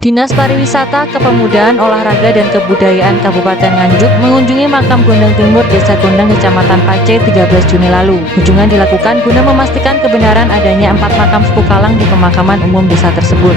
Dinas Pariwisata, Kepemudaan, Olahraga, dan Kebudayaan Kabupaten Nganjuk mengunjungi makam Gondang Timur, Desa Gondang, Kecamatan Pace 13 Juni lalu. Kunjungan dilakukan guna memastikan kebenaran adanya 4 makam suku Kalang di pemakaman umum desa tersebut.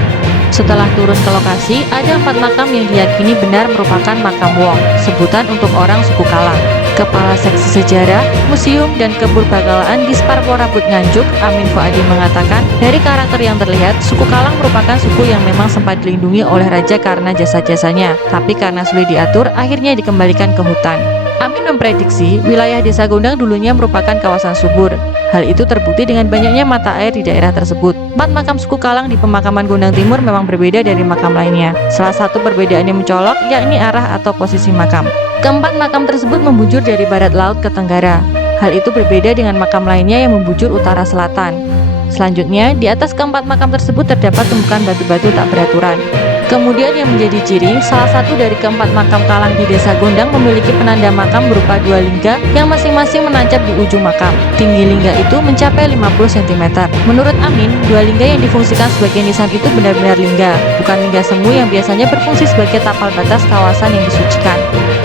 Setelah turun ke lokasi, ada 4 makam yang diyakini benar merupakan makam Wong, sebutan untuk orang suku Kalang. Kepala Seksi Sejarah, Museum, dan Kepurbakalaan Dispar Porabut Nganjuk, Amin Fuadi mengatakan, dari karakter yang terlihat, suku Kalang merupakan suku yang memang sempat dilindungi oleh raja karena jasa-jasanya, tapi karena sulit diatur, akhirnya dikembalikan ke hutan. Amin memprediksi wilayah Desa Gondang dulunya merupakan kawasan subur. Hal itu terbukti dengan banyaknya mata air di daerah tersebut. 4 makam suku Kalang di pemakaman Gondang Timur memang berbeda dari makam lainnya. Salah satu perbedaan yang mencolok yakni arah atau posisi makam. Keempat makam tersebut membujur dari barat laut ke tenggara. Hal itu berbeda dengan makam lainnya yang membujur utara selatan. Selanjutnya, di atas keempat makam tersebut terdapat tumpukan batu-batu tak beraturan. Kemudian yang menjadi ciri, salah satu dari keempat makam Kalang di Desa Gondang memiliki penanda makam berupa 2 lingga yang masing-masing menancap di ujung makam. Tinggi lingga itu mencapai 50 cm. Menurut Amin, 2 lingga yang difungsikan sebagai nisan itu benar-benar lingga, bukan lingga semu yang biasanya berfungsi sebagai tapal batas kawasan yang disucikan.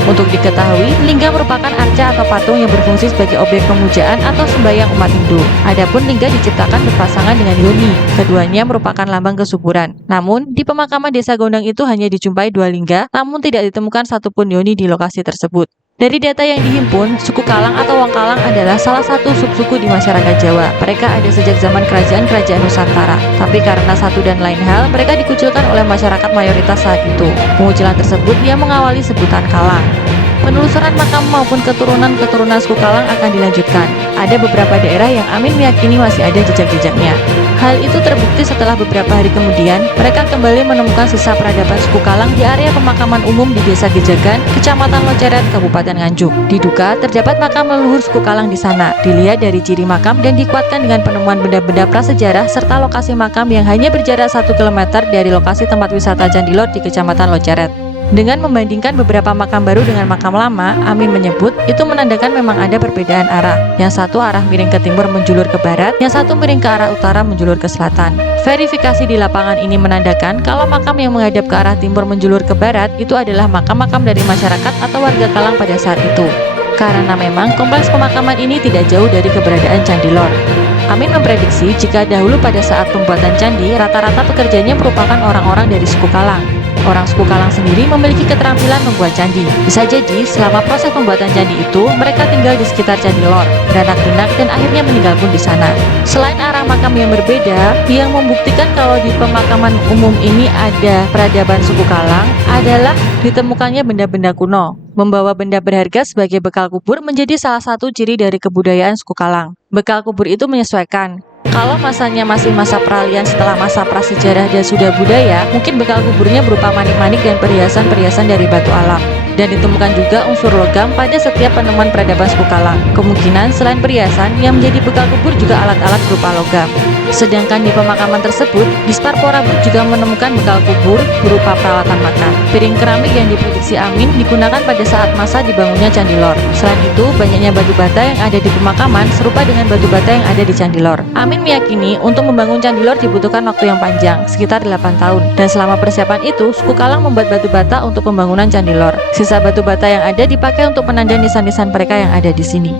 Untuk diketahui, lingga merupakan arca atau patung yang berfungsi sebagai objek pemujaan atau sembahyang umat Hindu. Adapun lingga diciptakan berpasangan dengan yoni. Keduanya merupakan lambang kesuburan. Namun, di pemakaman Desa Gondang itu hanya dijumpai 2 lingga, namun tidak ditemukan satupun yoni di lokasi tersebut. Dari data yang dihimpun, suku Kalang atau Wong Kalang adalah salah satu subsuku di masyarakat Jawa. Mereka ada sejak zaman kerajaan-kerajaan Nusantara. Tapi karena satu dan lain hal, mereka dikucilkan oleh masyarakat mayoritas saat itu. Pengucilan tersebut yang mengawali sebutan Kalang. Penelusuran makam maupun keturunan-keturunan suku Kalang akan dilanjutkan. Ada beberapa daerah yang Amin meyakini masih ada jejak-jejaknya. Hal itu terbukti setelah beberapa hari kemudian, mereka kembali menemukan sisa peradaban suku Kalang di area pemakaman umum di Desa Gejagan, Kecamatan Loceret, Kabupaten Nganjuk. Diduga terdapat makam leluhur suku Kalang di sana. Dilihat dari ciri makam dan dikuatkan dengan penemuan benda-benda prasejarah serta lokasi makam yang hanya berjarak 1 km dari lokasi tempat wisata Candilor di Kecamatan Loceret. Dengan membandingkan beberapa makam baru dengan makam lama, Amin menyebut itu menandakan memang ada perbedaan arah. Yang satu arah miring ke timur menjulur ke barat, yang satu miring ke arah utara menjulur ke selatan. Verifikasi di lapangan ini menandakan kalau makam yang menghadap ke arah timur menjulur ke barat itu adalah makam-makam dari masyarakat atau warga Kalang pada saat itu. Karena memang kompleks pemakaman ini tidak jauh dari keberadaan Candi Lor. Amin memprediksi jika dahulu pada saat pembuatan candi, rata-rata pekerjanya merupakan orang-orang dari suku Kalang. Orang suku Kalang sendiri memiliki keterampilan membuat candi. Bisa jadi selama proses pembuatan candi itu, mereka tinggal di sekitar Candi Lor, beranak pinak dan akhirnya meninggal pun di sana. Selain arah makam yang berbeda, yang membuktikan kalau di pemakaman umum ini ada peradaban suku Kalang adalah ditemukannya benda-benda kuno. Membawa benda berharga sebagai bekal kubur menjadi salah satu ciri dari kebudayaan suku Kalang. Bekal kubur itu menyesuaikan. Kalau masanya masih masa peralihan setelah masa prasejarah dan sudah budaya, mungkin bekal kuburnya berupa manik-manik dan perhiasan-perhiasan dari batu alam. Dan ditemukan juga unsur logam pada setiap penemuan peradaban suku Kalang. Kemungkinan selain perhiasan, yang menjadi bekal kubur juga alat-alat berupa logam. Sedangkan di pemakaman tersebut, Dispar Porabut juga menemukan bekal kubur berupa peralatan makan. Piring keramik yang diprediksi Amin digunakan pada saat masa dibangunnya Candi Lor. Selain itu, banyaknya batu bata yang ada di pemakaman serupa dengan batu bata yang ada di Candi Lor. Amin meyakini untuk membangun Candi Lor dibutuhkan waktu yang panjang, sekitar 8 tahun. Dan selama persiapan itu, suku Kalang membuat batu bata untuk pembangunan Candi Lor. Sisa batu bata yang ada dipakai untuk menanda nisan-nisan mereka yang ada di sini.